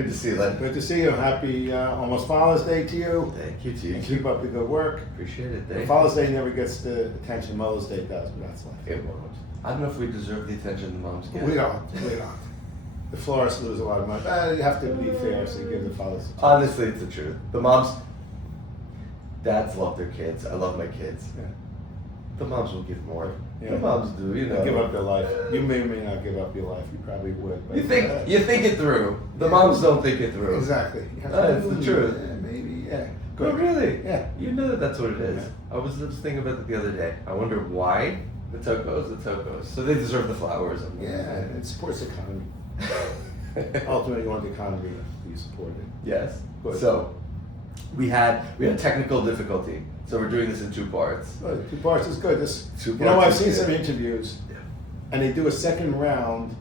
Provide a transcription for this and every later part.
Good to see you, Len. Good to see you. Happy almost Father's Day to you. Thank you, to you. And keep up the good work. Appreciate it. Thank you. Father's Day never gets the attention Mother's Day does, but that's life. It won't. I don't know if we deserve the attention the moms get. We don't. The florists lose a lot of money. You have to be fair, so you give the fathers. Honestly, it's the truth. The moms, dads love their kids. I love my kids. Yeah. The moms will give more. Yeah. The moms do, you know. They give up their life. You may or may not give up your life. You probably would. But You think it through. The moms don't think it through. Exactly. That's the truth. Yeah, maybe. Yeah. Oh, really? Yeah. You know that's what it is. Yeah. I was just thinking about it the other day. I wonder why the tocos. So they deserve the flowers. Yeah, and it supports the economy. Ultimately, you want the economy to be supported. Yes. Good. So we had technical difficulty. So we're doing this in two parts. Good. 2 parts is good. Two You know, I've parts seen is some good. interviews, Yeah. and they do a second round,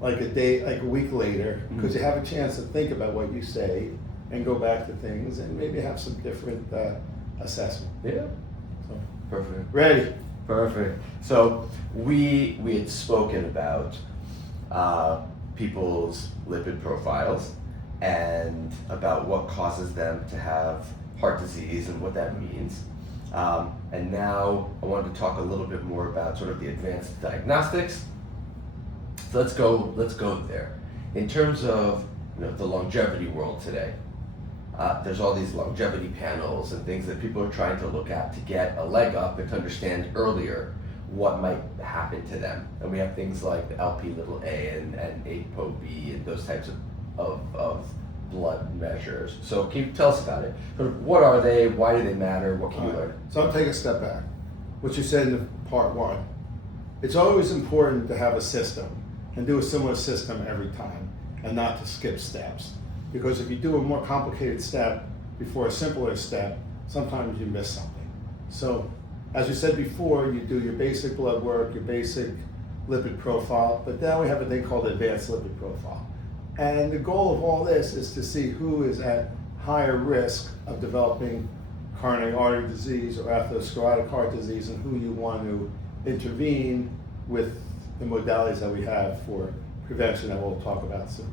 like a week later, because you have a chance to think about what you say and go back to things and maybe have some different assessment. Yeah. So, Perfect. ready? Perfect. So we had spoken about people's lipid profiles and about what causes them to have heart disease and what that means. And now I wanted to talk a little bit more about sort of the advanced diagnostics. So let's go there. In terms of the longevity world today, there's all these longevity panels and things that people are trying to look at to get a leg up and to understand earlier what might happen to them. And we have things like the Lp(a) and ApoB and those types of blood measures. So can you tell us about it? Sort of what are they? Why do they matter? What can you learn? So I'll take a step back. What you said in part 1. It's always important to have a system and do a similar system every time and not to skip steps. Because if you do a more complicated step before a simpler step, sometimes you miss something. So as we said before, you do your basic blood work, your basic lipid profile, but now we have a thing called advanced lipid profile. And the goal of all this is to see who is at higher risk of developing coronary artery disease or atherosclerotic heart disease and who you want to intervene with the modalities that we have for prevention that we'll talk about soon.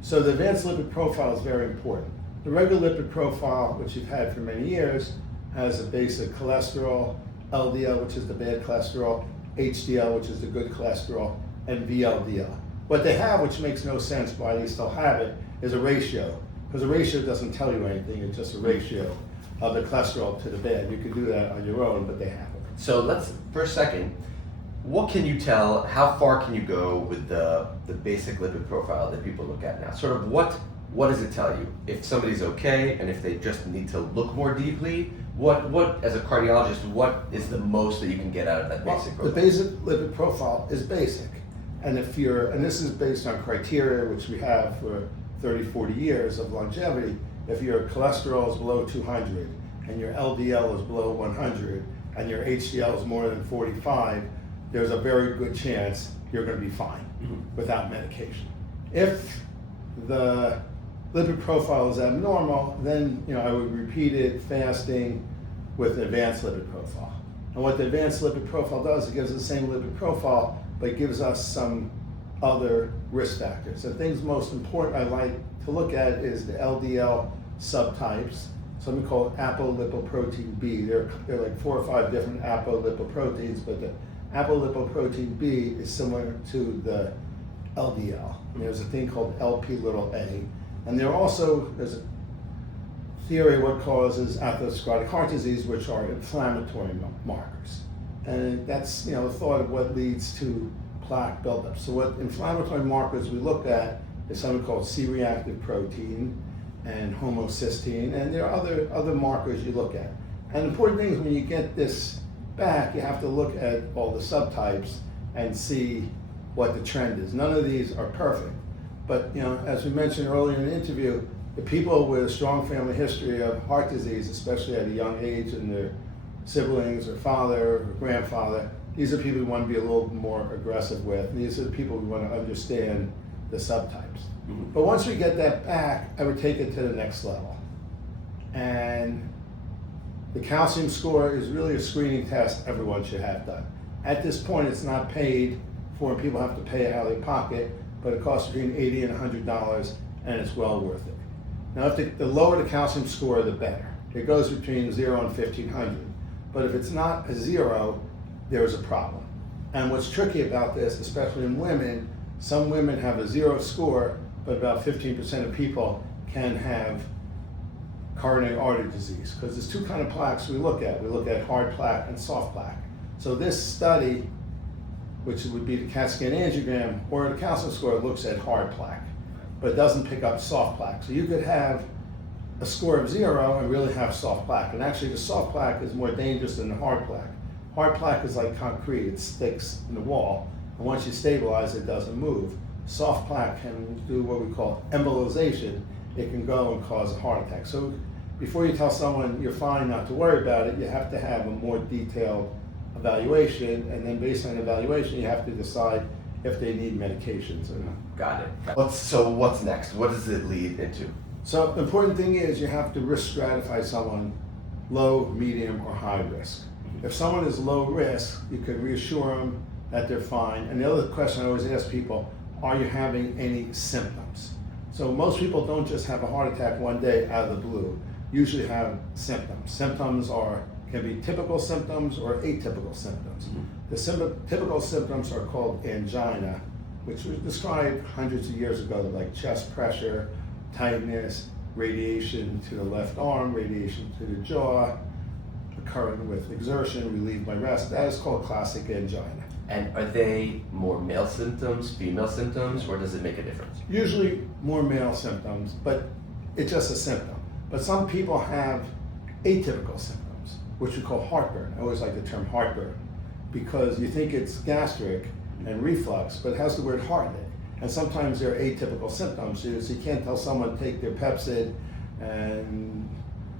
So the advanced lipid profile is very important. The regular lipid profile, which you've had for many years, has a basic cholesterol, LDL, which is the bad cholesterol, HDL, which is the good cholesterol, and VLDL. What they have, which makes no sense why they still have it, is a ratio. Because a ratio doesn't tell you anything, it's just a ratio of the cholesterol to the bad. You can do that on your own, but they have it. So let's, for a second, what can you tell, how far can you go with the basic lipid profile that people look at now? Sort of what does it tell you? If somebody's okay and if they just need to look more deeply, what as a cardiologist, what is the most that you can get out of that basic profile? The basic lipid profile is basic. And and this is based on criteria which we have for 30, 40 years of longevity. If your cholesterol is below 200 and your LDL is below 100 and your HDL is more than 45, there's a very good chance you're going to be fine without medication. If the lipid profile is abnormal, then I would repeat it fasting with an advanced lipid profile. And what the advanced lipid profile does, it gives us the same lipid profile, but it gives us some other risk factors. The things most important I like to look at is the LDL subtypes, something called apolipoprotein B. There are like 4 or 5 different apolipoproteins, but the apolipoprotein B is similar to the LDL. And there's a thing called Lp(a). And there's a theory of what causes atherosclerotic heart disease, which are inflammatory markers. And that's the thought of what leads to plaque buildup. So what inflammatory markers we look at is something called C-reactive protein and homocysteine, and there are other markers you look at. And the important thing is when you get this back, you have to look at all the subtypes and see what the trend is. None of these are perfect, but as we mentioned earlier in the interview, the people with a strong family history of heart disease, especially at a young age, and their siblings or father or grandfather, these are people we want to be a little more aggressive with. And these are the people we want to understand the subtypes. But once we get that back, I would take it to the next level. And the calcium score is really a screening test everyone should have done. At this point, it's not paid for, and people have to pay it out of their pocket, but it costs between $80 and $100, and it's well worth it. Now, if the lower the calcium score, the better. It goes between 0 and 1500. But if it's not a 0, there's a problem. And what's tricky about this, especially in women, some women have a 0 score, but about 15% of people can have coronary artery disease, because there's two kinds of plaques we look at. We look at hard plaque and soft plaque. So this study, which would be the CAT scan angiogram or the calcium score, looks at hard plaque, but it doesn't pick up soft plaque. So you could have a score of 0 and really have soft plaque. And actually the soft plaque is more dangerous than the hard plaque. Hard plaque is like concrete, it sticks in the wall, and once you stabilize it, doesn't move. Soft plaque can do what we call embolization. It can go and cause a heart attack. So before you tell someone you're fine, not to worry about it, you have to have a more detailed evaluation, and then based on evaluation, you have to decide if they need medications or not. Got it. So what's next? What does it lead into? So the important thing is you have to risk stratify someone low, medium, or high risk. If someone is low risk, you can reassure them that they're fine. And the other question I always ask people, are you having any symptoms? So most people don't just have a heart attack one day out of the blue, usually have symptoms. Symptoms can be typical symptoms or atypical symptoms. The typical symptoms are called angina, which was described hundreds of years ago, like chest pressure, tightness, radiation to the left arm, radiation to the jaw, occurring with exertion, relieved by rest. That is called classic angina. And are they more male symptoms, female symptoms, or does it make a difference? Usually more male symptoms, but it's just a symptom. But some people have atypical symptoms, which we call heartburn. I always like the term heartburn, because you think it's gastric and reflux, but it has the word heart in it. And sometimes they're atypical symptoms. So you can't tell someone to take their Pepsid and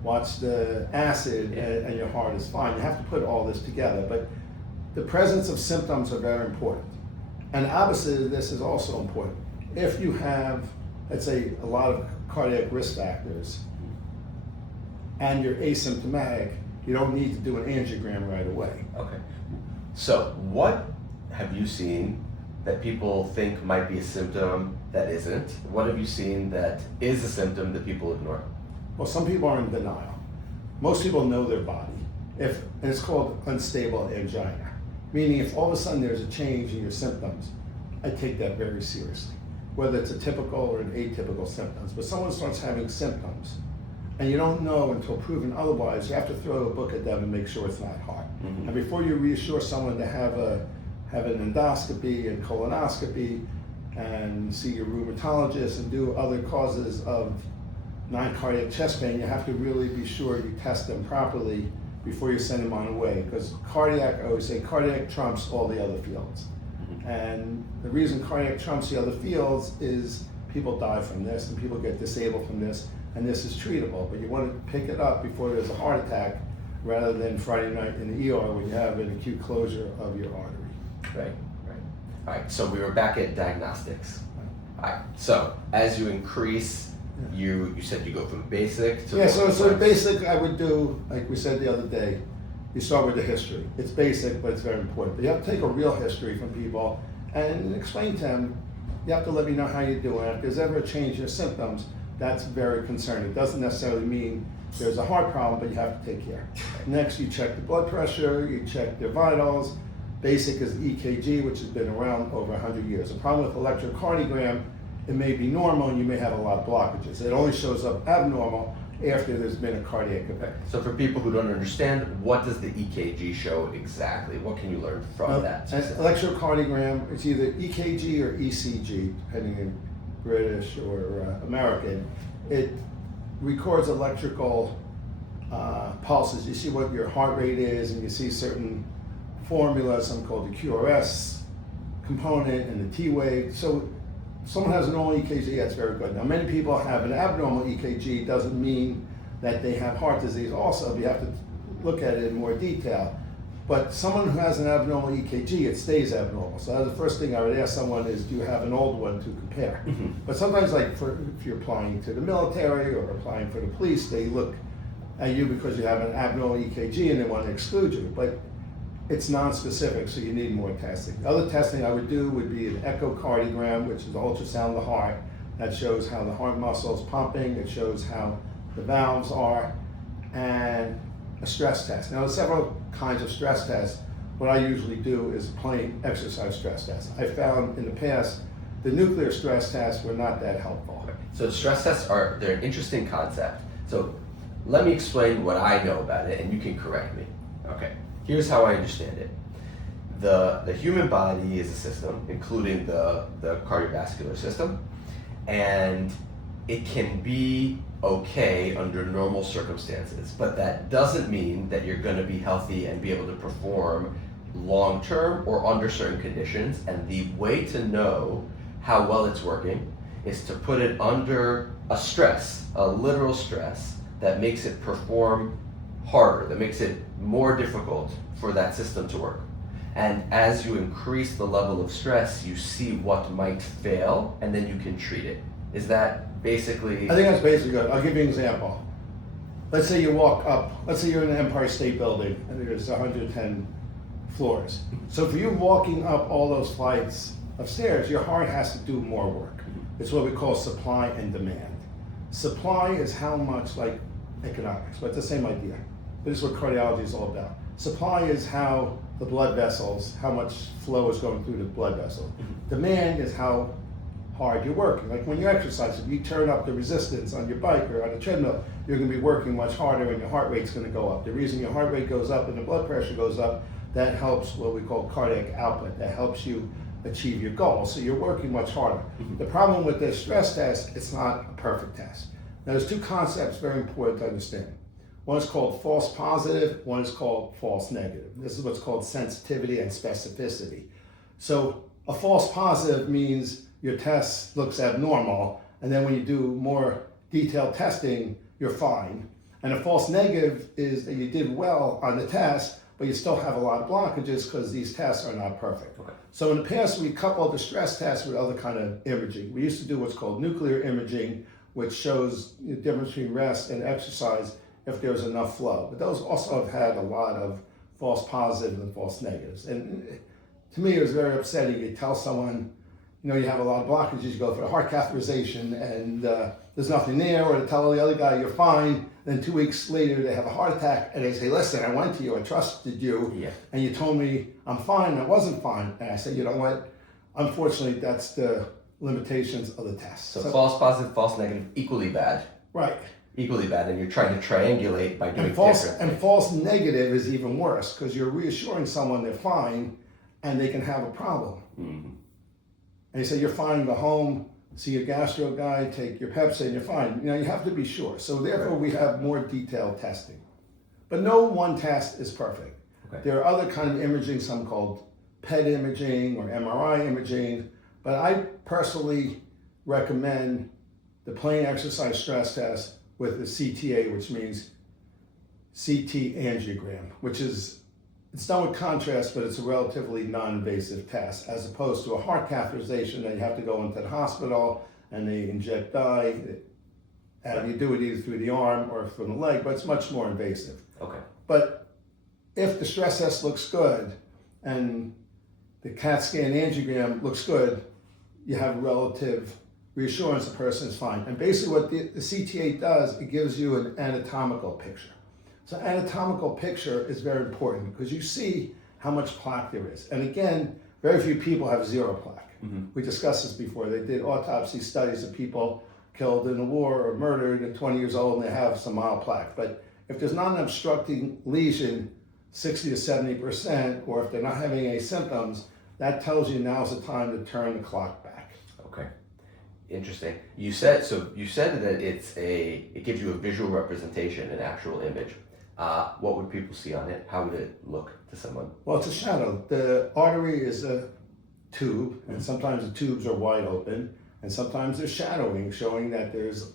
watch the acid and your heart is fine. You have to put all this together. But the presence of symptoms are very important. And obviously this is also important. If you have, let's say, a lot of cardiac risk factors and you're asymptomatic, you don't need to do an angiogram right away. Okay. So what have you seen that people think might be a symptom that isn't? What have you seen that is a symptom that people ignore? Well, some people are in denial. Most people know their body. And it's called unstable angina, meaning if all of a sudden there's a change in your symptoms, I take that very seriously, whether it's a typical or an atypical symptoms. But someone starts having symptoms, and you don't know until proven otherwise, you have to throw a book at them and make sure it's not heart. And before you reassure someone to have an endoscopy and colonoscopy and see your rheumatologist and do other causes of non-cardiac chest pain, you have to really be sure you test them properly before you send them on the way. Because I always say cardiac trumps all the other fields. And the reason cardiac trumps the other fields is people die from this and people get disabled from this, and this is treatable. But you want to pick it up before there's a heart attack rather than Friday night in the ER when you have an acute closure of your artery. Right. All right, so we were back at diagnostics. All right, so as you increase, you said you go from basic to... So basic I would do, like we said the other day, you start with the history. It's basic, but it's very important. But you have to take a real history from people and explain to them, you have to let me know how you're doing. If there's ever a change in your symptoms, that's very concerning. It doesn't necessarily mean there's a heart problem, but you have to take care. Next, you check the blood pressure, you check their vitals. Basic is EKG, which has been around over 100 years. The problem with electrocardiogram, it may be normal and you may have a lot of blockages. It only shows up abnormal after there's been a cardiac event. So for people who don't understand, what does the EKG show exactly? What can you learn from that? An electrocardiogram, it's either EKG or ECG, depending on British or American. It records electrical pulses. You see what your heart rate is, and you see certain formulas, some called the QRS component and the T wave. So someone has a normal EKG, that's very good. Now many people have an abnormal EKG, doesn't mean that they have heart disease also. You have to look at it in more detail. But someone who has an abnormal EKG, it stays abnormal. So the first thing I would ask someone is, do you have an old one to compare? But sometimes, like if you're applying to the military or applying for the police, they look at you because you have an abnormal EKG and they want to exclude you. But it's non-specific, so you need more testing. The other testing I would do would be an echocardiogram, which is the ultrasound of the heart, that shows how the heart muscle is pumping, it shows how the valves are, and a stress test. Now, there's several kinds of stress tests. What I usually do is a plain exercise stress test. I found in the past the nuclear stress tests were not that helpful. So stress tests they're an interesting concept. So let me explain what I know about it and you can correct me. Okay, here's how I understand it. The human body is a system, including the cardiovascular system, and it can be okay under normal circumstances, but that doesn't mean that you're going to be healthy and be able to perform long term or under certain conditions. And the way to know how well it's working is to put it under a stress, a literal stress that makes it perform harder, that makes it more difficult for that system to work. And as you increase the level of stress, you see what might fail, and then you can treat it. Is that basically? I think that's basically good. I'll give you an example. Let's say you walk up, let's say you're in the Empire State Building, and there's 110 floors. So for you walking up all those flights of stairs, your heart has to do more work. It's what we call supply and demand. Supply is how much, like economics, but it's the same idea. But it's what cardiology is all about. Supply is how the blood vessels, how much flow is going through the blood vessel. Demand is how hard you're working. Like when you exercise, if you turn up the resistance on your bike or on a treadmill, you're going to be working much harder and your heart rate's going to go up. The reason your heart rate goes up and the blood pressure goes up, that helps what we call cardiac output. That helps you achieve your goal. So you're working much harder. The problem with the stress test, it's not a perfect test. Now there's two concepts very important to understand. One is called false positive, one is called false negative. This is what's called sensitivity and specificity. So a false positive means your test looks abnormal, and then when you do more detailed testing, you're fine. And a false negative is that you did well on the test, but you still have a lot of blockages because these tests are not perfect. Okay. So in the past, we coupled the stress test with other kind of imaging. We used to do what's called nuclear imaging, which shows the difference between rest and exercise if there's enough flow. But those also have had a lot of false positives and false negatives. And to me, it was very upsetting. You tell someone, you know, you have a lot of blockages, you go for the heart catheterization and there's nothing there, or to tell the other guy you're fine, then 2 weeks later they have a heart attack and they say, listen, I went to you, I trusted you, and you told me I'm fine, and I wasn't fine. And I said, you know what, unfortunately that's the limitations of the test. So false positive, false negative, equally bad. Right. Equally bad, and you're trying to triangulate by doing and false negative is even worse because you're reassuring someone they're fine and they can have a problem. Mm-hmm. And you say you're fine, go home, see your gastro guy, take your Pepsi, and you're fine. You know, you have to be sure. So therefore, we have more detailed testing. But no one test is perfect. Okay. There are other kind of imaging, some called PET imaging or MRI imaging. But I personally recommend the plain exercise stress test with the CTA, which means CT angiogram, which is, it's done with contrast, but it's a relatively non-invasive test, as opposed to a heart catheterization that you have to go into the hospital and they inject dye. And you do it either through the arm or from the leg, but it's much more invasive. Okay. But if the stress test looks good and the CAT scan angiogram looks good, you have relative reassurance the person is fine. And basically what the CTA does, it gives you an anatomical picture. So anatomical picture is very important because you see how much plaque there is. And again, very few people have zero plaque. Mm-hmm. We discussed this before. They did autopsy studies of people killed in the war or murdered at 20 years old and they have some mild plaque. But if there's not an obstructing lesion, 60 to 70%, or if they're not having any symptoms, that tells you now's the time to turn the clock back. Okay. Interesting. You said that it gives you a visual representation, an actual image. What would people see on it? How would it look to someone? Well, it's a shadow. The artery is a tube, and sometimes the tubes are wide open, and sometimes there's shadowing, showing that there's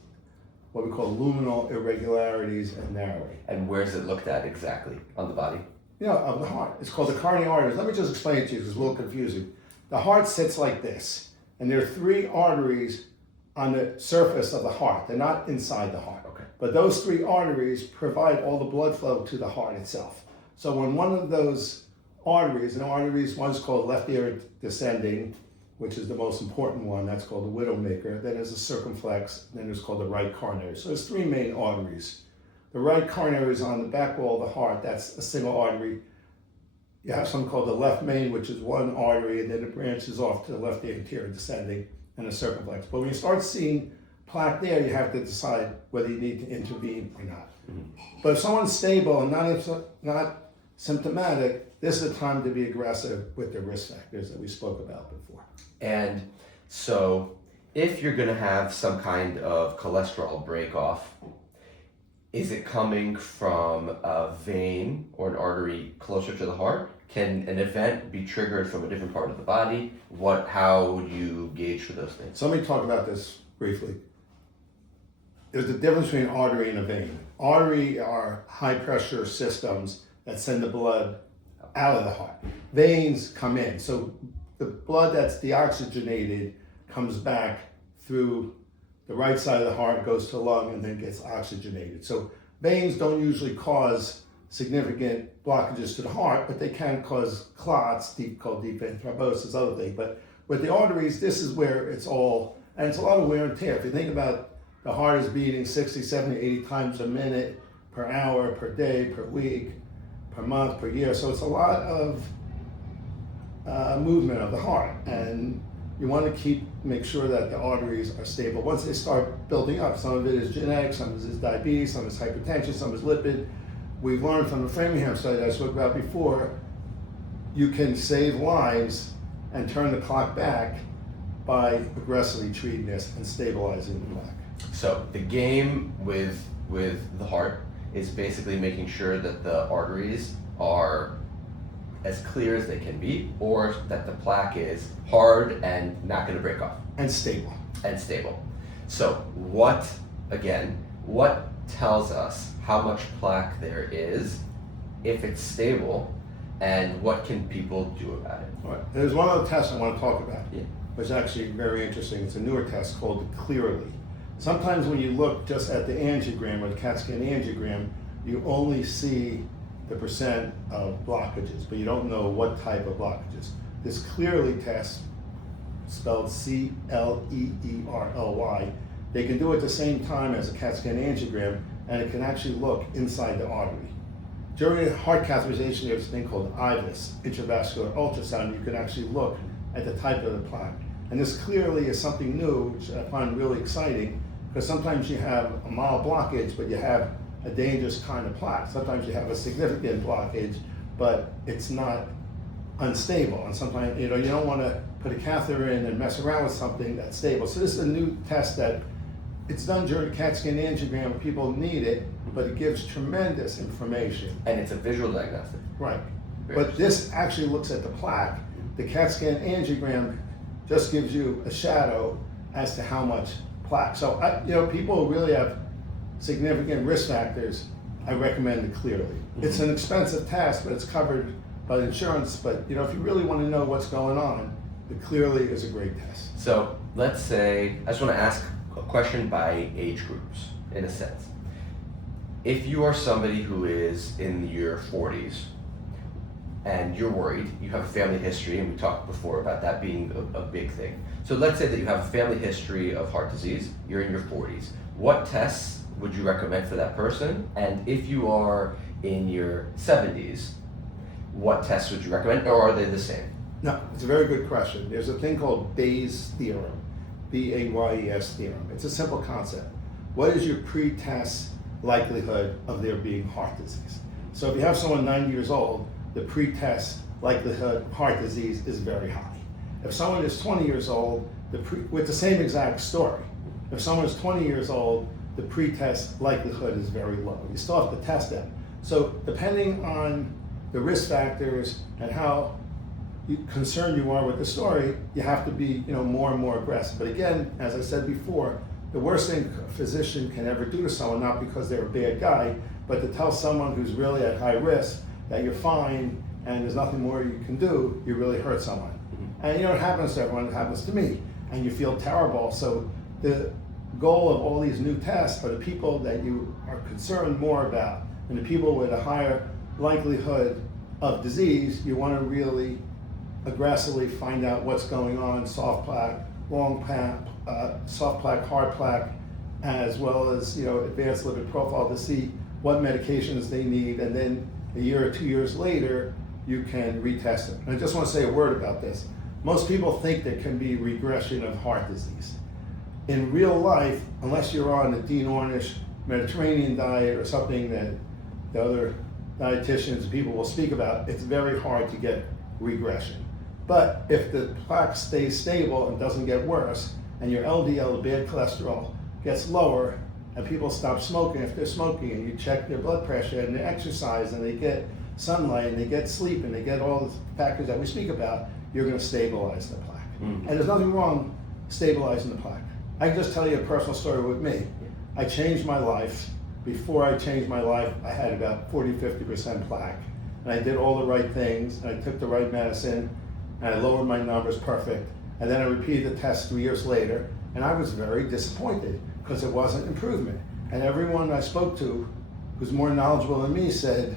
what we call luminal irregularities and narrowing. And where is it looked at exactly on the body? You know, of the heart. It's called the coronary arteries. Let me just explain it to you because it's a little confusing. The heart sits like this, and there are 3 arteries on the surface of the heart. They're not inside the heart. Okay. But those 3 arteries provide all the blood flow to the heart itself. So when one of those arteries, one's called left ear descending, which is the most important one. That's called the widowmaker. Then there's the circumflex. Then there's called the right coronary. So there's three main arteries. The right coronary is on the back wall of the heart. That's a single artery. You have something called the left main, which is one artery, and then it branches off to the left anterior descending and the circumflex. But when you start seeing plaque there, you have to decide whether you need to intervene or not. But if someone's stable and not symptomatic, this is the time to be aggressive with the risk factors that we spoke about before. And so if you're going to have some kind of cholesterol break-off, is it coming from a vein or an artery closer to the heart? Can an event be triggered from a different part of the body? How would you gauge for those things? So let me talk about this briefly. There's a difference between artery and a vein. Artery are high pressure systems that send the blood out of the heart. Veins come in. So the blood that's deoxygenated comes back through the right side of the heart, goes to the lung, and then gets oxygenated. So veins don't usually cause significant blockages to the heart, but they can cause clots, called deep vein thrombosis, other things. But with the arteries, this is where it's all, and it's a lot of wear and tear. If you think about the heart is beating 60, 70, 80 times a minute, per hour, per day, per week, per month, per year. So it's a lot of movement of the heart. And you want to make sure that the arteries are stable. Once they start building up, some of it is genetic, some of it is diabetes, some is hypertension, some is lipid. We've learned from the Framingham study that I spoke about before, you can save lives and turn the clock back by aggressively treating this and stabilizing the plaque. So the game with the heart is basically making sure that the arteries are as clear as they can be, or that the plaque is hard and not going to break off. And stable. So what tells us how much plaque there is if it's stable, and what can people do about it? All right. There's one other test I want to talk about, Yeah. which is actually very interesting. It's a newer test called Clearly. Sometimes when you look just at the angiogram or the CAT scan angiogram, you only see the percent of blockages, but you don't know what type of blockages. This Clearly test, spelled Cleerly, they can do it at the same time as a CAT scan angiogram, and it can actually look inside the artery. During heart catheterization, there's a thing called IVUS, intravascular ultrasound. You can actually look at the type of the plaque. And this Clearly is something new, which I find really exciting, because sometimes you have a mild blockage, but you have a dangerous kind of plaque. Sometimes you have a significant blockage, but it's not unstable. And sometimes, you don't want to put a catheter in and mess around with something that's stable. So this is a new test that it's done during CAT scan angiogram. People need it, but it gives tremendous information. And it's a visual diagnostic. Right. But this actually looks at the plaque. The CAT scan angiogram just gives you a shadow as to how much plaque. So, people who really have significant risk factors, I recommend it Clearly. Mm-hmm. It's an expensive test, but it's covered by the insurance. But if you really want to know what's going on, the Clearly is a great test. So let's say, I just want to ask a question by age groups, in a sense. If you are somebody who is in your 40s and you're worried, you have a family history, and we talked before about that being a big thing. So let's say that you have a family history of heart disease, you're in your 40s. What tests would you recommend for that person? And if you are in your 70s, what tests would you recommend, or are they the same? No, it's a very good question. There's a thing called Bayes' theorem, B-A-Y-E-S theorem. It's a simple concept. What is your pre-test likelihood of there being heart disease? So if you have someone 90 years old, the pre-test likelihood of heart disease is very high. If someone is 20 years old, with the same exact story, if someone is 20 years old, the pre-test likelihood is very low. You still have to test them. So depending on the risk factors and how concerned you are with the story, you have to be more and more aggressive. But again, as I said before, the worst thing a physician can ever do to someone, not because they're a bad guy, but to tell someone who's really at high risk that you're fine and there's nothing more you can do, you really hurt someone. Mm-hmm. And it happens to everyone, it happens to me, and you feel terrible. So the goal of all these new tests are the people that you are concerned more about, and the people with a higher likelihood of disease. You want to really aggressively find out what's going on, soft plaque, long plaque, soft plaque, hard plaque, as well as advanced lipid profile to see what medications they need, and then a year or 2 years later, you can retest them. And I just want to say a word about this. Most people think there can be regression of heart disease. In real life, unless you're on the Dean Ornish Mediterranean diet or something that the other dietitians and people will speak about, it's very hard to get regression. But if the plaque stays stable and doesn't get worse, and your LDL, the bad cholesterol, gets lower, and people stop smoking, if they're smoking, and you check their blood pressure and they exercise and they get sunlight and they get sleep and they get all the factors that we speak about, you're going to stabilize the plaque. And there's nothing wrong stabilizing the plaque. I can just tell you a personal story with me. I changed my life. Before I changed my life, I had about 40-50% plaque. And I did all the right things, and I took the right medicine, and I lowered my numbers perfect. And then I repeated the test 3 years later, and I was very disappointed because it wasn't improvement. And everyone I spoke to who's more knowledgeable than me said,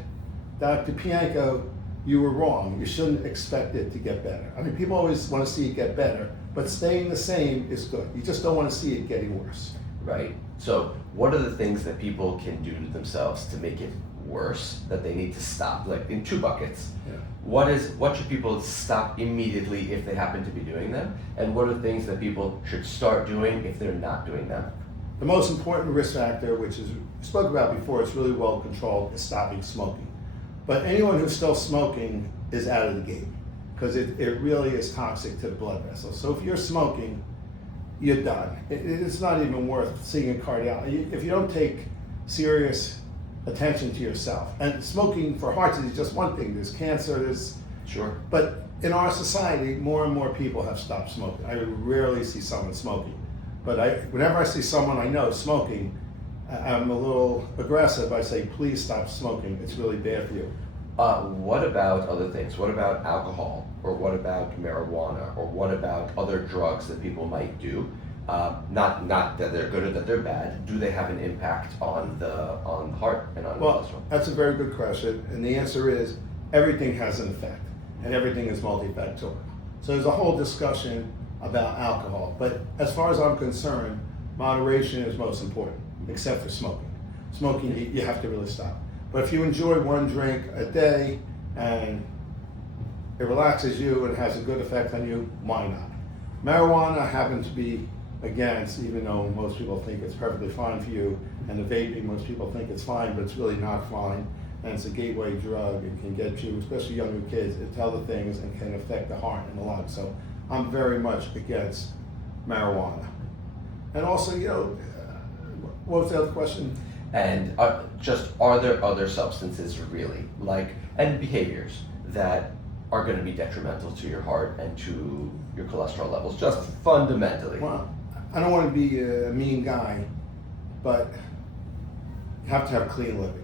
Dr. Pianko, you were wrong. You shouldn't expect it to get better. I mean, people always want to see it get better, but staying the same is good. You just don't want to see it getting worse. Right. So what are the things that people can do to themselves to make it worse that they need to stop? Like in two buckets. Yeah. What should people stop immediately if they happen to be doing them? And what are things that people should start doing if they're not doing them? The most important risk factor, which is we spoke about before, it's really well controlled, is stopping smoking. But anyone who's still smoking is out of the game because it really is toxic to the blood vessels. So if you're smoking, you're done. It's not even worth seeing a cardiologist. If you don't take serious attention to yourself, and smoking for heart disease is just one thing. There's cancer, Sure. But in our society, more and more people have stopped smoking. I rarely see someone smoking. But whenever I see someone I know smoking, I'm a little aggressive. I say, please stop smoking. It's really bad for you. What about other things? What about alcohol? Or what about marijuana? Or what about other drugs that people might do? Not that they're good or that they're bad. Do they have an impact on the heart and on cholesterol? That's a very good question. And the answer is everything has an effect. And everything is multifactorial. So there's a whole discussion about alcohol. But as far as I'm concerned, moderation is most important, except for smoking. Smoking, you have to really stop. But if you enjoy one drink a day and it relaxes you and has a good effect on you, why not? Marijuana I happen to be against, even though most people think it's perfectly fine for you, and the vaping, most people think it's fine, but it's really not fine. And it's a gateway drug. It can get you, especially younger kids, into other things and can affect the heart and the lungs. So I'm very much against marijuana. And also, what was the other question? And are there other substances really, and behaviors that are going to be detrimental to your heart and to your cholesterol levels, just fundamentally? Well, I don't want to be a mean guy, but you have to have clean living.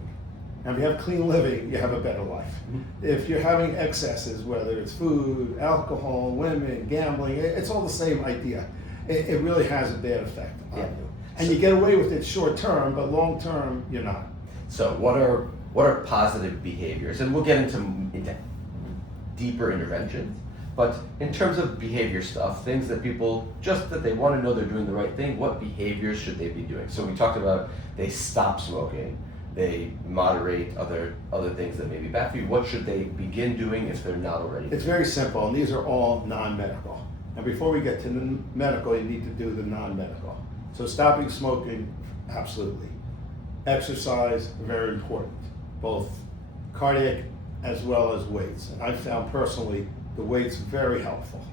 And if you have clean living, you have a better life. Mm-hmm. If you're having excesses, whether it's food, alcohol, women, gambling, it's all the same idea. It really has a bad effect on you. And you get away with it short term, but long term, you're not. So what are positive behaviors? And we'll get into deeper interventions. But in terms of behavior stuff, things that people, just that they want to know they're doing the right thing, what behaviors should they be doing? So we talked about they stop smoking, they moderate other things that may be bad for you. What should they begin doing if they're not already? It's very simple, and these are all non-medical. And before we get to the medical, you need to do the non-medical. So stopping smoking, absolutely. Exercise, very important, both cardiac as well as weights. And I found personally the weights very helpful.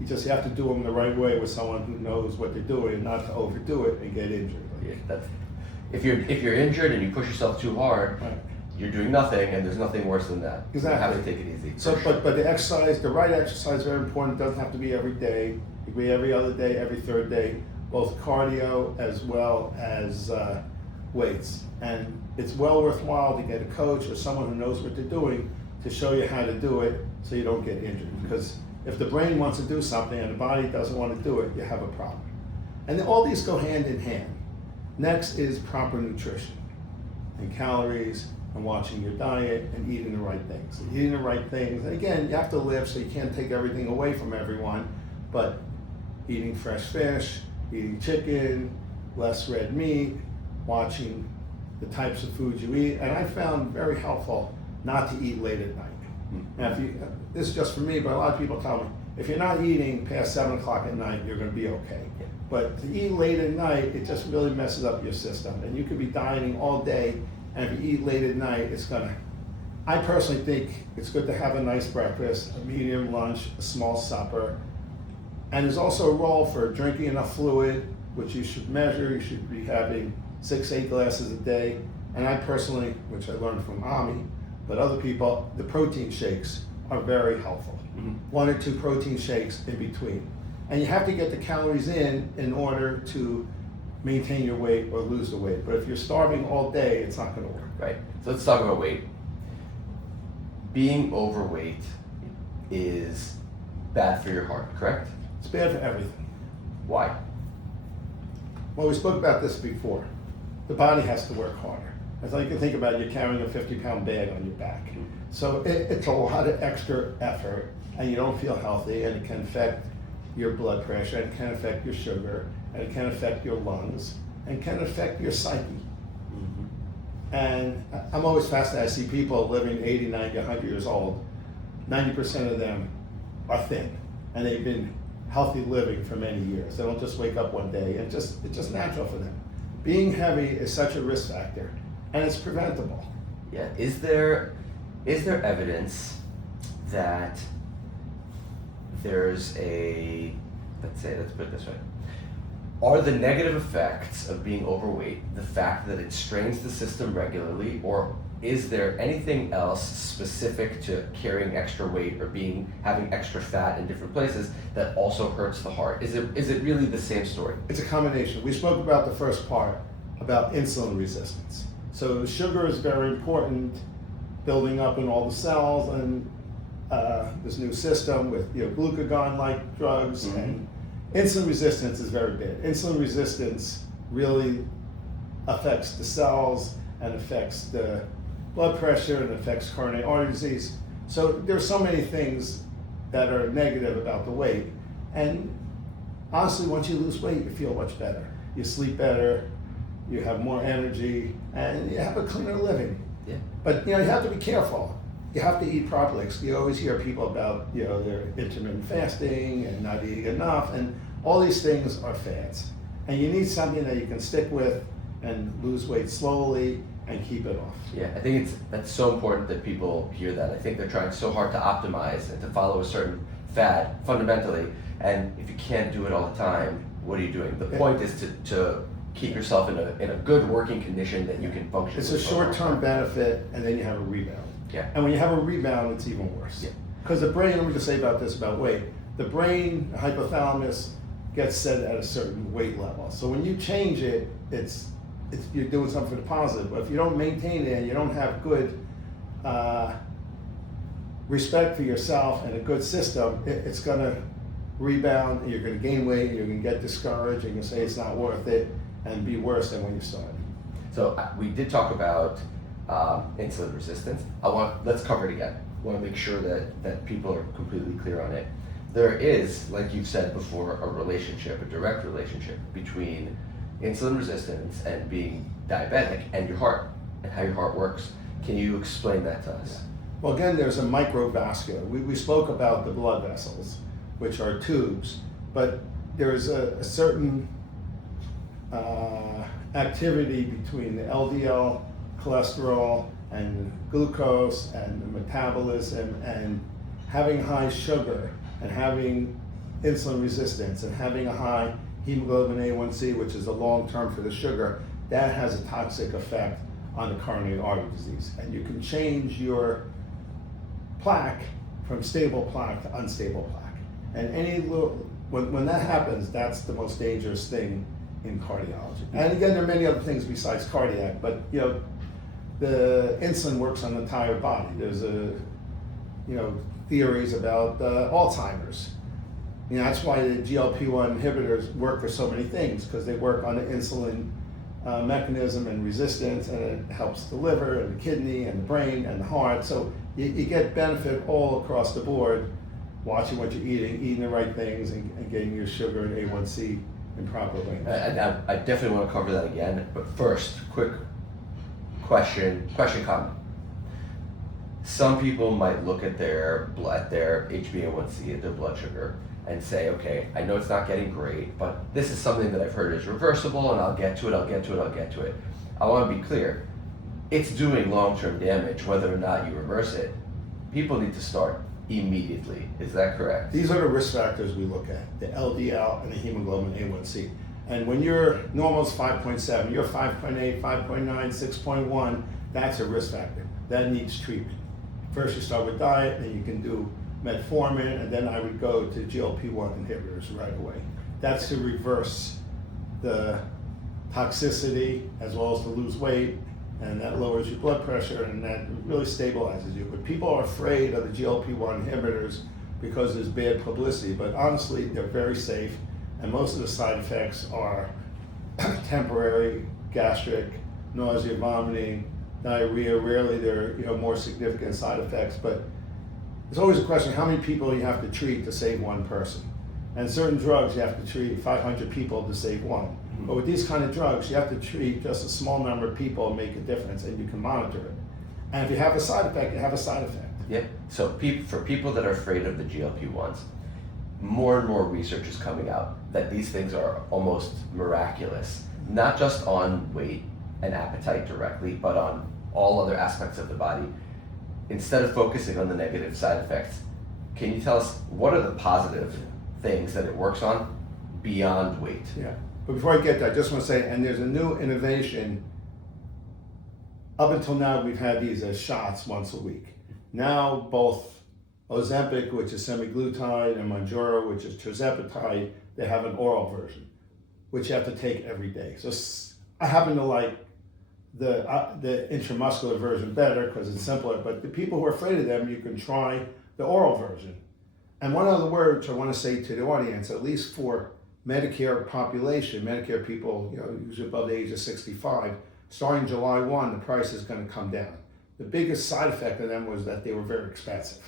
You have to do them the right way with someone who knows what they're doing, and not to overdo it and get injured. Yeah, if you're injured and you push yourself too hard, right, you're doing nothing, and there's nothing worse than that. Exactly. You have to take it easy. So, but the exercise, the right exercise is very important. It doesn't have to be every day. It could be every other day, every third day, both cardio as well as weights. And it's well worthwhile to get a coach or someone who knows what they're doing to show you how to do it so you don't get injured. Because if the brain wants to do something and the body doesn't want to do it, you have a problem. And all these go hand in hand. Next is proper nutrition and calories and watching your diet and eating the right things. Eating the right things, and again, you have to live, so you can't take everything away from everyone, but eating fresh fish, eating chicken, less red meat, watching the types of foods you eat, and I found very helpful not to eat late at night. Now, this is just for me, but a lot of people tell me, if you're not eating past 7 o'clock at night, you're gonna be okay. But to eat late at night, it just really messes up your system. And you could be dieting all day, and if you eat late at night, I personally think it's good to have a nice breakfast, a medium lunch, a small supper. And there's also a role for drinking enough fluid, which you should measure. You should be having 6-8 glasses a day. And I personally, which I learned from Ami, but other people, the protein shakes are very helpful. 1 or 2 protein shakes in between. And you have to get the calories in order to maintain your weight or lose the weight. But if you're starving all day, it's not gonna work. Right, so let's talk about weight. Being overweight is bad for your heart, correct? It's bad for everything. Why? Well, we spoke about this before. The body has to work harder. It's like you think about you're carrying a 50-pound bag on your back. So it's a lot of extra effort, and you don't feel healthy, and it can affect your blood pressure, and it can affect your sugar, and it can affect your lungs, and can affect your psyche. And I'm always fascinated. I see people living 80, 90, 100 years old. 90% of them are thin, and they've been healthy living for many years. They don't just wake up one day, and it's just natural for them. Being heavy is such a risk factor, and it's preventable. Yeah, is there evidence that there's let's put it this way. Are the negative effects of being overweight the fact that it strains the system regularly, or is there anything else specific to carrying extra weight or having extra fat in different places that also hurts the heart? Is it really the same story? It's a combination. We spoke about the first part, about insulin resistance. So sugar is very important, building up in all the cells, and this new system with glucagon-like drugs, and insulin resistance is very bad. Insulin resistance really affects the cells and affects the blood pressure and affects coronary artery disease. So there's so many things that are negative about the weight. And honestly, once you lose weight, you feel much better. You sleep better, you have more energy, and you have a cleaner living. Yeah. But you have to be careful. You have to eat properly. You always hear people about their intermittent fasting and not eating enough, and all these things are fads. And you need something that you can stick with and lose weight slowly and keep it off. Yeah, I think that's so important that people hear that. I think they're trying so hard to optimize and to follow a certain fad fundamentally, and if you can't do it all the time, what are you doing? The point is to keep yourself in a good working condition that you can function. It's a short-term benefit, and then you have a rebound. Yeah. And when you have a rebound, it's even worse. Yeah. Because the brain, let me just say about weight, the brain, the hypothalamus, gets set at a certain weight level. So when you change it, you're doing something for the positive. But if you don't maintain it and you don't have good respect for yourself and a good system, it's going to rebound, and you're going to gain weight, and you're going to get discouraged, and you're going to say it's not worth it, and be worse than when you started. So we did talk about insulin resistance. Let's cover it again. I want to make sure that people are completely clear on it. There is, like you've said before, a direct relationship between insulin resistance and being diabetic and your heart and how your heart works. Can you explain that to us? Well, again, there's a microvascular. We spoke about the blood vessels, which are tubes, but there's a certain activity between the LDL cholesterol and glucose and the metabolism, and having high sugar and having insulin resistance and having a high hemoglobin A1C, which is the long term for the sugar, that has a toxic effect on the coronary artery disease. And you can change your plaque from stable plaque to unstable plaque. And when that happens, that's the most dangerous thing in cardiology. And again, there are many other things besides cardiac, but the insulin works on the entire body. There's theories about Alzheimer's. That's why the GLP-1 inhibitors work for so many things, because they work on the insulin mechanism and resistance, and it helps the liver and the kidney and the brain and the heart. So you get benefit all across the board, watching what you're eating the right things, and getting your sugar and A1C in proper range. I definitely want to cover that again, but first, quick question comment. Some people might look at their HbA1c, at their blood sugar, and say, okay, I know it's not getting great, but this is something that I've heard is reversible, and I'll get to it. I want to be clear, it's doing long-term damage whether or not you reverse it. People need to start immediately. Is that correct? These are the risk factors we look at, the LDL and the hemoglobin A1C. And when your normal is 5.7, you're 5.8, 5.9, 6.1, that's a risk factor. That needs treatment. First you start with diet, then you can do metformin, and then I would go to GLP-1 inhibitors right away. That's to reverse the toxicity as well as to lose weight, and that lowers your blood pressure, and that really stabilizes you. But people are afraid of the GLP-1 inhibitors because there's bad publicity, but honestly, they're very safe, and most of the side effects are temporary, gastric, nausea, vomiting, diarrhea. Rarely there are more significant side effects, but there's always a question how many people you have to treat to save one person. And certain drugs you have to treat 500 people to save one. But with these kind of drugs, you have to treat just a small number of people and make a difference, and you can monitor it. And if you have a side effect, you have a side effect. Yeah. So for people that are afraid of the GLP-1s, more and more research is coming out that these things are almost miraculous, not just on weight and appetite directly, but on all other aspects of the body. Instead of focusing on the negative side effects, can you tell us what are the positive things that it works on beyond weight? Yeah. But before I get there, I just want to say, and there's a new innovation. Up until now, we've had these as shots once a week. Now, both Ozempic, which is semaglutide, and Mounjaro, which is tirzepatide, they have an oral version, which you have to take every day. So I happen to like the intramuscular version better because it's simpler, but the people who are afraid of them, you can try the oral version. And one other word I want to say to the audience, at least for Medicare population, Medicare people, usually above the age of 65, starting July 1, the price is going to come down. The biggest side effect of them was that they were very expensive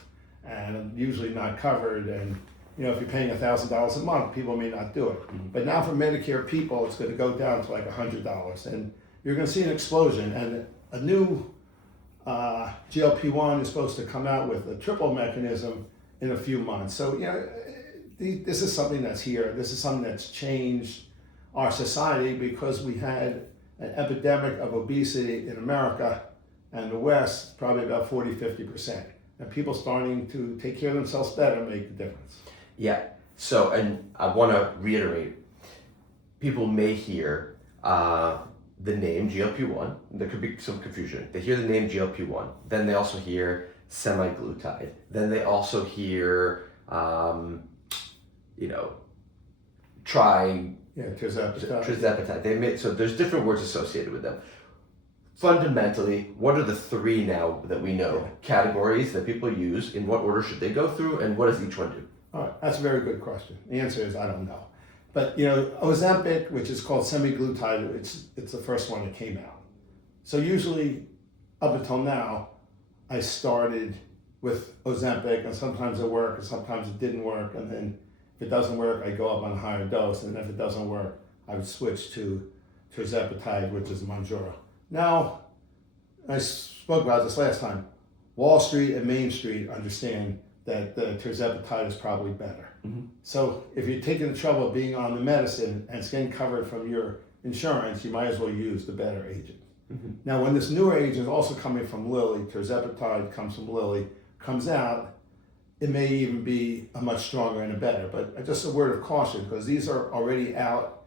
and usually not covered. And if you're paying $1,000 a month, people may not do it. Mm-hmm. But now for Medicare people, it's going to go down to like $100, and you're going to see an explosion. And a new GLP-1 is supposed to come out with a triple mechanism in a few months. So this is something that's here. This is something that's changed our society because we had an epidemic of obesity in America and the West, probably about 40-50%. And people starting to take care of themselves better make the difference. Yeah. So, and I want to reiterate, people may hear the name GLP-1. There could be some confusion. They hear the name GLP-1. Then they also hear semaglutide. Then they also hear, tirzepatide. So there's different words associated with them. Fundamentally, what are the three now that we know categories that people use? In what order should they go through, and what does each one do? All right, that's a very good question. The answer is I don't know. But Ozempic, which is called semaglutide, it's the first one that came out. So usually, up until now, I started with Ozempic, and sometimes it worked, and sometimes it didn't work, and then if it doesn't work, I go up on a higher dose, and if it doesn't work, I would switch to tirzepatide, which is Mounjaro. Now, I spoke about this last time. Wall Street and Main Street understand that the tirzepatide is probably better. Mm-hmm. So if you're taking the trouble of being on the medicine and it's getting covered from your insurance, you might as well use the better agent. Mm-hmm. Now, when this newer agent, also coming from Lilly, tirzepatide comes from Lilly, comes out, it may even be a much stronger and a better. But just a word of caution, because these are already out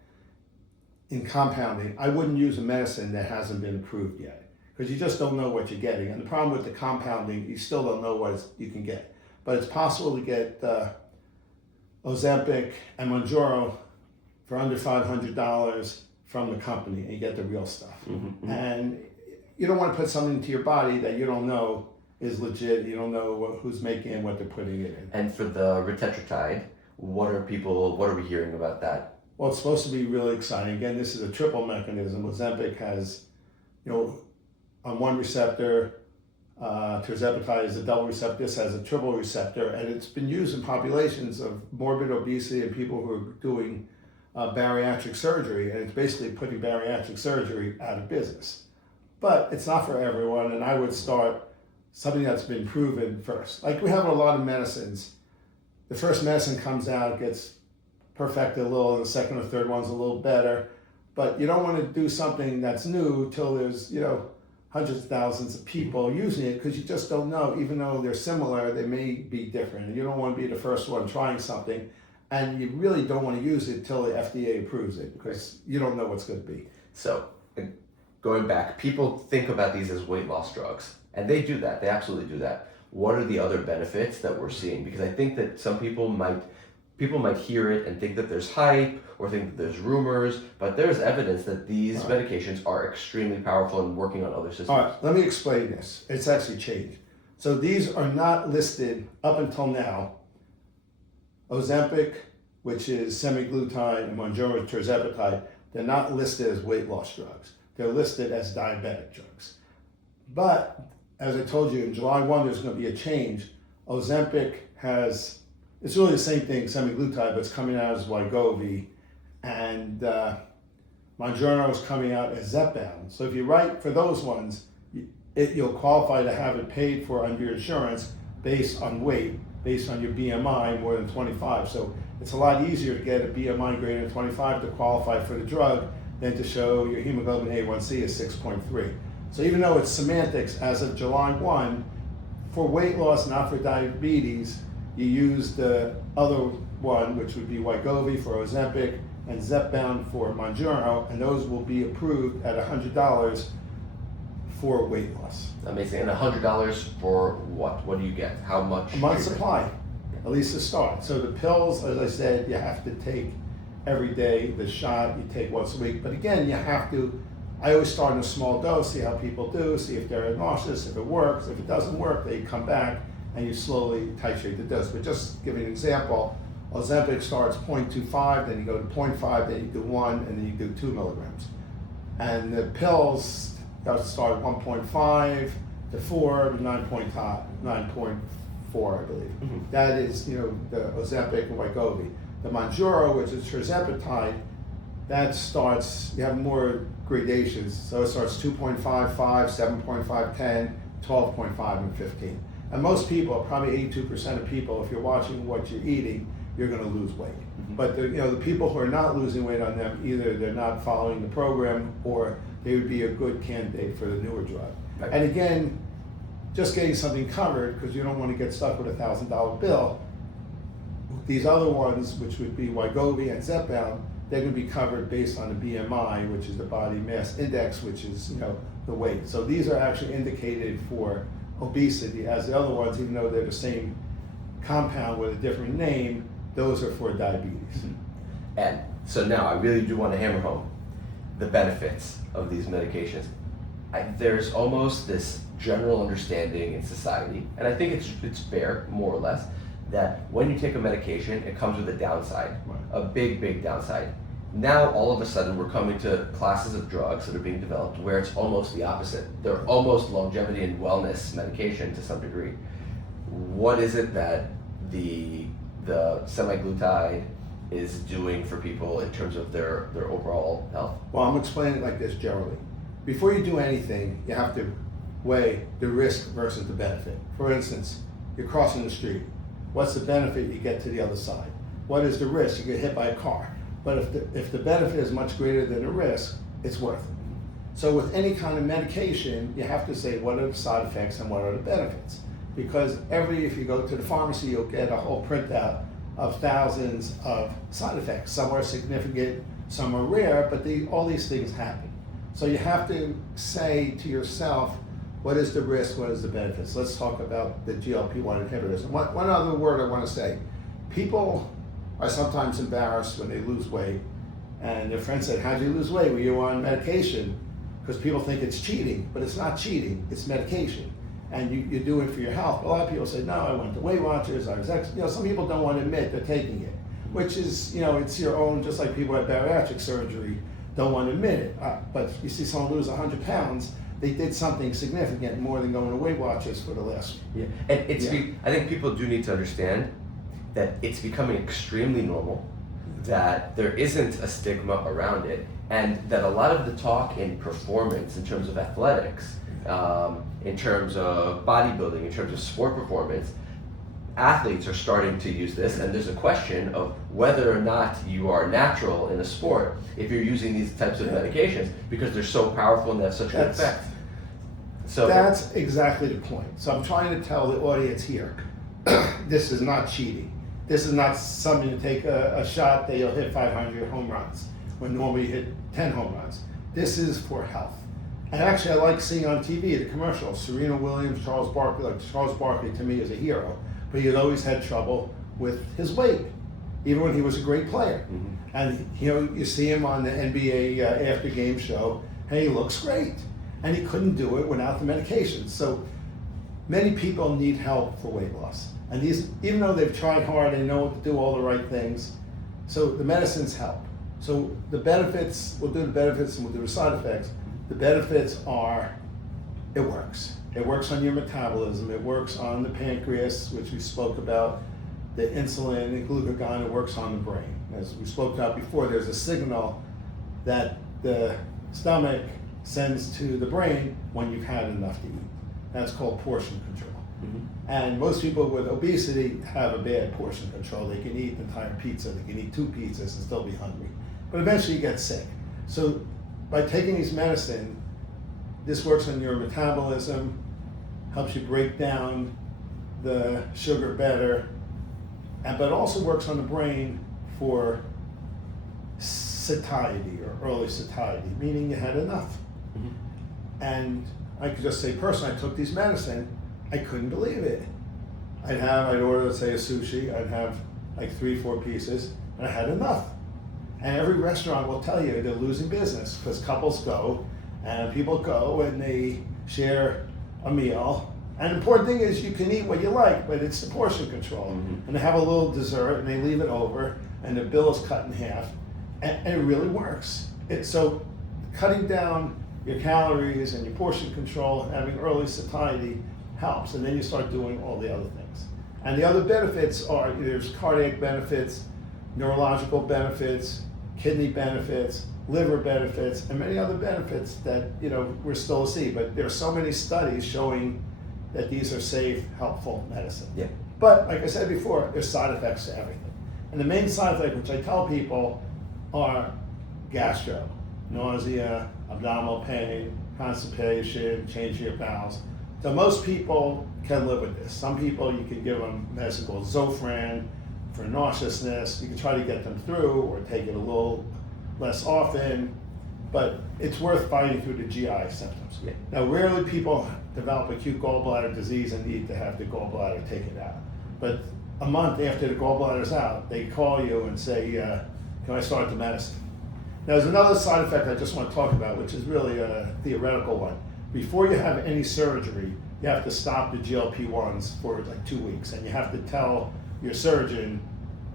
in compounding. I wouldn't use a medicine that hasn't been approved yet, because you just don't know what you're getting. And the problem with the compounding, you still don't know what you can get. But it's possible to get Ozempic and Mounjaro for under $500 from the company, and you get the real stuff. Mm-hmm. And you don't want to put something into your body that you don't know is legit. You don't know who's making it and what they're putting it in. And for the retatrutide, what are we hearing about that? Well, it's supposed to be really exciting. Again, this is a triple mechanism. Ozempic has, on one receptor, tirzepatide is a double receptor. This has a triple receptor, and it's been used in populations of morbid obesity and people who are doing bariatric surgery, and it's basically putting bariatric surgery out of business. But it's not for everyone, and I would start something that's been proven first. Like we have a lot of medicines. The first medicine comes out, gets perfected a little, and the second or third one's a little better. But you don't want to do something that's new till there's, hundreds of thousands of people using it, because you just don't know. Even though they're similar, they may be different. And you don't want to be the first one trying something. And you really don't want to use it till the FDA approves it, because you don't know what's going to be. So, going back, people think about these as weight loss drugs, and they do that. They absolutely do that. What are the other benefits that we're seeing? Because I think that some people might hear it and think that there's hype or think that there's rumors, but there's evidence that these medications are extremely powerful in working on other systems. All right, let me explain this. It's actually changed. So these are not listed up until now. Ozempic, which is semaglutide, and Mounjaro tirzepatide, they're not listed as weight loss drugs. They're listed as diabetic drugs. But as I told you, in July 1, there's going to be a change. Ozempic has, it's really the same thing, semaglutide, but it's coming out as Wegovy, and Mounjaro is coming out as Zepbound. So if you write for those ones, you'll qualify to have it paid for under your insurance based on weight, based on your BMI more than 25. So it's a lot easier to get a BMI greater than 25 to qualify for the drug than to show your hemoglobin A1C is 6.3. So even though it's semantics, as of July 1, for weight loss, not for diabetes, you use the other one, which would be Wegovy for Ozempic and Zepbound for Mounjaro, and those will be approved at $100 for weight loss. Amazing. And $100 for what? What do you get? How much? A month's supply, at least to start. So the pills, as I said, you have to take every day. The shot you take once a week. But again, you have to, I always start in a small dose, see how people do, see if they're nauseous, if it works. If it doesn't work, they come back and you slowly titrate the dose. But just give you an example, Ozempic starts 0.25, then you go to 0.5, then you do 1, and then you do 2 milligrams. And the pills start at 1.5 to 4 to 9.4, I believe. Mm-hmm. That is, the Ozempic and Wegovy. The Mounjaro, which is tirzepatide, that starts, you have more gradations. So it starts 2.5, 5, 7.5, 10, 12.5, and 15. And most people, probably 82% of people, if you're watching what you're eating, you're going to lose weight. Mm-hmm. But the people who are not losing weight on them, either they're not following the program or they would be a good candidate for the newer drug. Right. And again, just getting something covered, because you don't want to get stuck with a $1,000 bill. These other ones, which would be Wegovy and Zepbound, they're going to be covered based on the BMI, which is the body mass index, which is the weight. So these are actually indicated for obesity, as the other ones, even though they're the same compound with a different name, those are for diabetes. Mm-hmm. And so now I really do want to hammer home the benefits of these medications. There's almost this general understanding in society, and I think it's fair, more or less, that when you take a medication, it comes with a downside, right. A big downside. Now, all of a sudden, we're coming to classes of drugs that are being developed where it's almost the opposite. They're almost longevity and wellness medication to some degree. What is it that the semaglutide is doing for people in terms of their overall health? Well, I'm explaining it like this generally. Before you do anything, you have to weigh the risk versus the benefit. For instance, you're crossing the street. What's the benefit? You get to the other side. What is the risk? You get hit by a car. But if the benefit is much greater than the risk, it's worth it. So with any kind of medication, you have to say what are the side effects and what are the benefits. Because if you go to the pharmacy, you'll get a whole printout of thousands of side effects. Some are significant, some are rare, but all these things happen. So you have to say to yourself, what is the risk, what is the benefits? Let's talk about the GLP-1 inhibitors. And one other word I want to say. People are sometimes embarrassed when they lose weight, and their friend said, how'd you lose weight? Were you on medication? Because people think it's cheating, but it's not cheating, it's medication. And you do it for your health. A lot of people say, no, I went to Weight Watchers, I was some people don't want to admit they're taking it. which is, it's your own, just like people at bariatric surgery don't want to admit it. But you see someone lose 100 pounds, they did something significant more than going to Weight Watchers for the last. Yeah, and I think people do need to understand that it's becoming extremely normal, that there isn't a stigma around it, and that a lot of the talk in performance, in terms of athletics, in terms of bodybuilding, in terms of sport performance, athletes are starting to use this, and there's a question of whether or not you are natural in a sport if you're using these types of medications, because they're so powerful and they have such an effect. So that's exactly the point. So I'm trying to tell the audience here, this is not cheating. This is not something to take a shot that you'll hit 500 home runs when normally you hit 10 home runs. This is for health. And actually, I like seeing on TV the commercials, Serena Williams, Charles Barkley. Like Charles Barkley to me is a hero, but he had always had trouble with his weight, even when he was a great player. Mm-hmm. And you see him on the NBA after game show, and he looks great. And he couldn't do it without the medications. So many people need help for weight loss. And these, even though they've tried hard, they know what to do, all the right things. So the medicines help. So the benefits, we'll do the benefits and we'll do the side effects. The benefits are, it works. It works on your metabolism. It works on the pancreas, which we spoke about, the insulin and glucagon. It works on the brain. As we spoke about before, there's a signal that the stomach sends to the brain when you've had enough to eat. That's called portion control. Mm-hmm. And most people with obesity have a bad portion control. They can eat an entire pizza, they can eat 2 pizzas and still be hungry. But eventually you get sick. So by taking these medicine, this works on your metabolism, helps you break down the sugar better, but also works on the brain for satiety or early satiety, meaning you had enough. Mm-hmm. And I could just say personally, I took these medicine, I couldn't believe it. I'd order, let's say, a sushi, I'd have like 3-4 pieces, and I had enough. And every restaurant will tell you they're losing business because couples go, and people go and they share a meal. And the important thing is you can eat what you like, but it's the portion control. Mm-hmm. And they have a little dessert and they leave it over, and the bill is cut in half, and it really works. So cutting down your calories and your portion control and having early satiety helps, and then you start doing all the other things. And the other benefits are, there's cardiac benefits, neurological benefits, kidney benefits, liver benefits, and many other benefits that we're still to see. But there are so many studies showing that these are safe, helpful medicine. Yeah. But like I said before, there's side effects to everything. And the main side effect, which I tell people, are gastro, nausea, abdominal pain, constipation, change your bowels. So most people can live with this. Some people, you can give them medicine called Zofran for nauseousness. You can try to get them through or take it a little less often, but it's worth fighting through the GI symptoms. Yeah. Now, rarely people develop acute gallbladder disease and need to have the gallbladder taken out. But a month after the gallbladder's out, they call you and say, can I start the medicine? Now, there's another side effect I just want to talk about, which is really a theoretical one. Before you have any surgery, you have to stop the GLP-1s for like 2 weeks, and you have to tell your surgeon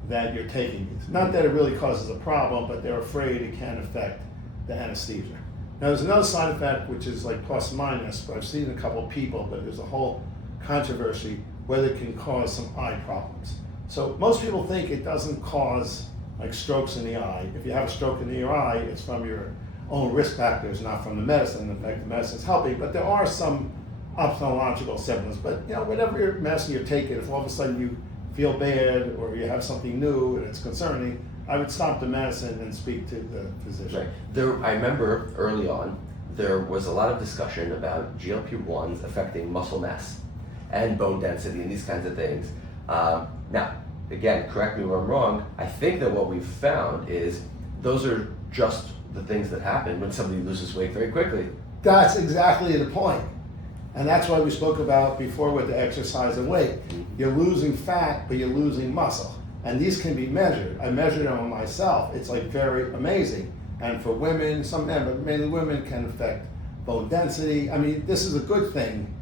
that you're taking these. Not that it really causes a problem, but they're afraid it can affect the anesthesia. Now, there's another side effect, which is like plus minus, but I've seen a couple of people, but there's a whole controversy whether it can cause some eye problems. So most people think it doesn't cause like strokes in the eye. If you have a stroke in your eye, it's from your own risk factors, not from the medicine. In fact, the medicine's helping, but there are some ophthalmological symptoms. But whatever medicine you're taking, if all of a sudden you feel bad or you have something new and it's concerning, I would stop the medicine and speak to the physician. Right. I remember early on, there was a lot of discussion about GLP-1s affecting muscle mass and bone density and these kinds of things. Now, again, correct me if I'm wrong, I think that what we've found is those are just the things that happen when somebody loses weight very quickly. That's exactly the point. And that's why we spoke about before with the exercise and weight. You're losing fat, but you're losing muscle. And these can be measured. I measured them on myself. It's like very amazing. And for women, some men, but mainly women, can affect bone density. I mean, this is a good thing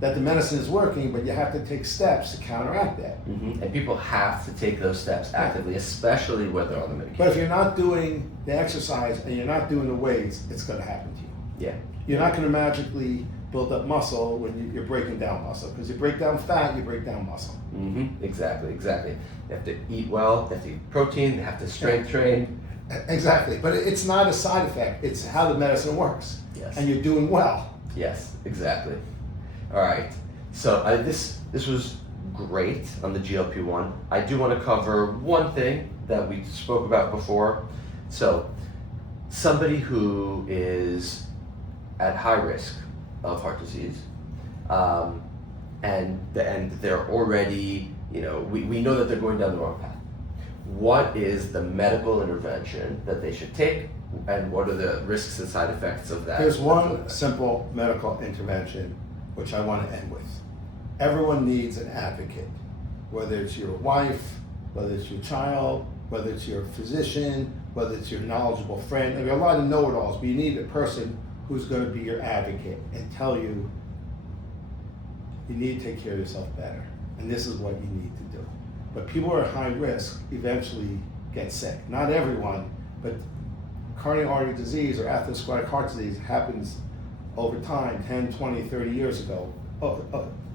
that the medicine is working, but you have to take steps to counteract that. And people have to take those steps actively, especially when they're on the medication. But if you're not doing the exercise and you're not doing the weights, it's going to happen to you. Yeah. You're not going to magically build up muscle when you're breaking down muscle, because you break down fat, you break down muscle. Exactly. They have to eat well, they have to eat protein, they have to strength train. Exactly, but it's not a side effect, it's how the medicine works. Yes. And you're doing well. Yes, exactly. All right. So this was great on the GLP-1. I do want to cover one thing that we spoke about before. So somebody who is at high risk of heart disease, and they're already, we know that they're going down the wrong path. What is the medical intervention that they should take, and what are the risks and side effects of that? There's one simple medical intervention which I want to end with. Everyone needs an advocate, whether it's your wife, whether it's your child, whether it's your physician, whether it's your knowledgeable friend. There are a lot of know-it-alls, but you need a person who's going to be your advocate and tell you need to take care of yourself better, and this is what you need to do. But people who are at high risk eventually get sick. Not everyone, but coronary artery disease or atherosclerotic heart disease happens over time, 10, 20, 30 years ago.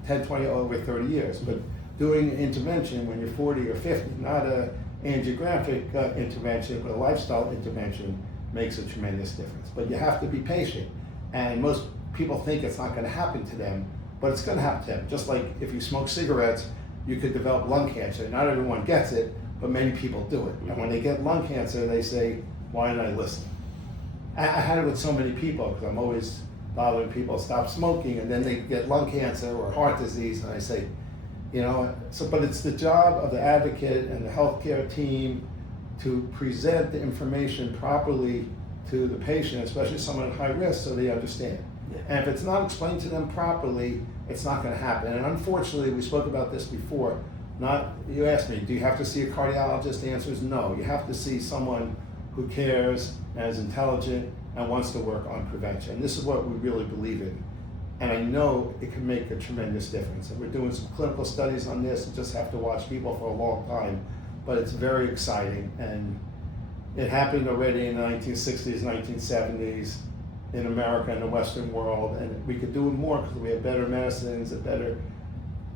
10, 20, over 30 years. But doing an intervention when you're 40 or 50, not a angiographic intervention, but a lifestyle intervention, makes a tremendous difference. But you have to be patient. And most people think it's not going to happen to them, but it's going to happen to them. Just like if you smoke cigarettes, you could develop lung cancer. Not everyone gets it, but many people do it. And when they get lung cancer, they say, why didn't I listen? I had it with so many people, because I'm always bothering people to stop smoking, and then they get lung cancer or heart disease, and I say, but it's the job of the advocate and the healthcare team to present the information properly to the patient, especially someone at high risk, so they understand. And if it's not explained to them properly, it's not going to happen. And unfortunately, we spoke about this before. You asked me, do you have to see a cardiologist? The answer is no. You have to see someone who cares and is intelligent and wants to work on prevention. And this is what we really believe in. And I know it can make a tremendous difference. And we're doing some clinical studies on this and just have to watch people for a long time. But it's very exciting. And it happened already in the 1960s, 1970s in America and the Western world. And we could do it more because we have better medicines, a better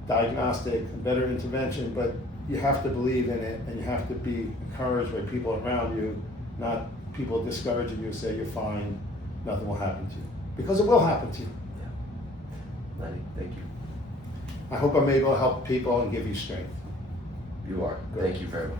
diagnostic, a better intervention. But you have to believe in it, and you have to be encouraged by people around you, not people discouraging you, say you're fine, nothing will happen to you. Because it will happen to you. Yeah. Lenny, thank you. I hope I'm able to help people and give you strength. You are. Thank you very much.